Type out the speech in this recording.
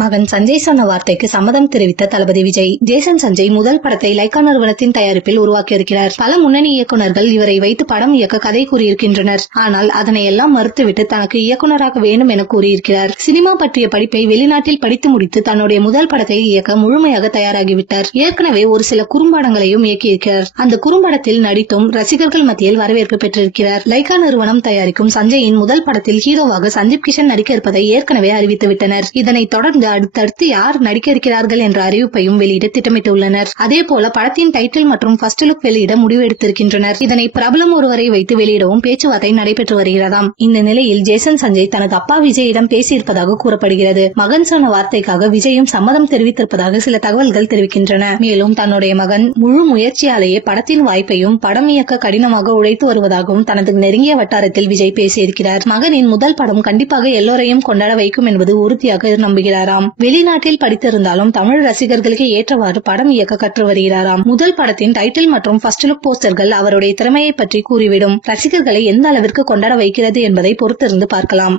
மகன் சஞ்சய் சொன்ன வார்த்தைக்கு சம்மதம் தெரிவித்த தளபதி விஜய். ஜேசன் சஞ்சய் முதல் படத்தை லைகா நிறுவனத்தின் தயாரிப்பில் உருவாக்கியிருக்கிறார். பல முன்னணி இயக்குநர்கள் இவரை வைத்து படம் இயக்க கதை கூறியிருக்கின்றனர். ஆனால் அதனை எல்லாம் மறுத்துவிட்டு தனக்கு இயக்குநராக வேண்டும் என கூறியிருக்கிறார். சினிமா பற்றிய படிப்பை வெளிநாட்டில் படித்து முடித்து தன்னுடைய முதல் படத்தை இயக்க முழுமையாக தயாராகிவிட்டார். ஏற்கனவே ஒரு சில குறும்படங்களையும் இயக்கியிருக்கிறார். அந்த குறும்படத்தில் நடித்தும் ரசிகர்கள் மத்தியில் வரவேற்பு பெற்றிருக்கிறார். லைகா நிறுவனம் தயாரிக்கும் சஞ்சயின் முதல் படத்தில் ஹீரோவாக சஞ்சீப் கிஷன் நடிக்க இருப்பதை ஏற்கனவே அறிவித்துவிட்டனர். இதனைத் தொடர்ந்து அடுத்தடுத்து யார் நடிக்க இருக்கிறார்கள் என்ற அறிவிப்பையும் வெளியிட திட்டமிட்டுள்ளனர். அதேபோல படத்தின் டைட்டில் மற்றும் ஃபர்ஸ்ட் லுக் வெளியிட முடிவு எடுத்திருக்கின்றனர். இதனை பிரபலம் ஒருவரை வைத்து வெளியிடவும் பேச்சுவார்த்தை நடைபெற்று வருகிறதாம். இந்த நிலையில் ஜேசன் சஞ்சய் தனது அப்பா விஜயிடம் பேசியிருப்பதாக கூறப்படுகிறது. மகன் சொன்ன வார்த்தைக்காக விஜயும் சம்மதம் தெரிவித்திருப்பதாக சில தகவல்கள் தெரிவிக்கின்றன. மேலும் தன்னுடைய மகன் முழு முயற்சியாலேயே படத்தின் வாய்ப்பையும் படம் இயக்க கடினமாக உழைத்து வருவதாகவும் தனது நெருங்கிய வட்டாரத்தில் விஜய் பேசியிருக்கிறார். மகனின் முதல் படம் கண்டிப்பாக எல்லோரையும் கொண்டாட வைக்கும் என்பது உறுதியாக நம்புகிறாராம். வெளிநாட்டில் படித்திருந்தாலும் தமிழ் ரசிகர்களுக்கு ஏற்றவாறு படம் இயக்க கற்று வருகிறாராம். முதல் படத்தின் டைட்டில் மற்றும் ஃபர்ஸ்ட் லுக் போஸ்டர்கள் அவருடைய திறமையை பற்றி கூறிவிடும். ரசிகர்களை எந்த அளவிற்கு கொண்டாட வைக்கிறது என்பதை பொறுத்திருந்து பார்க்கலாம்.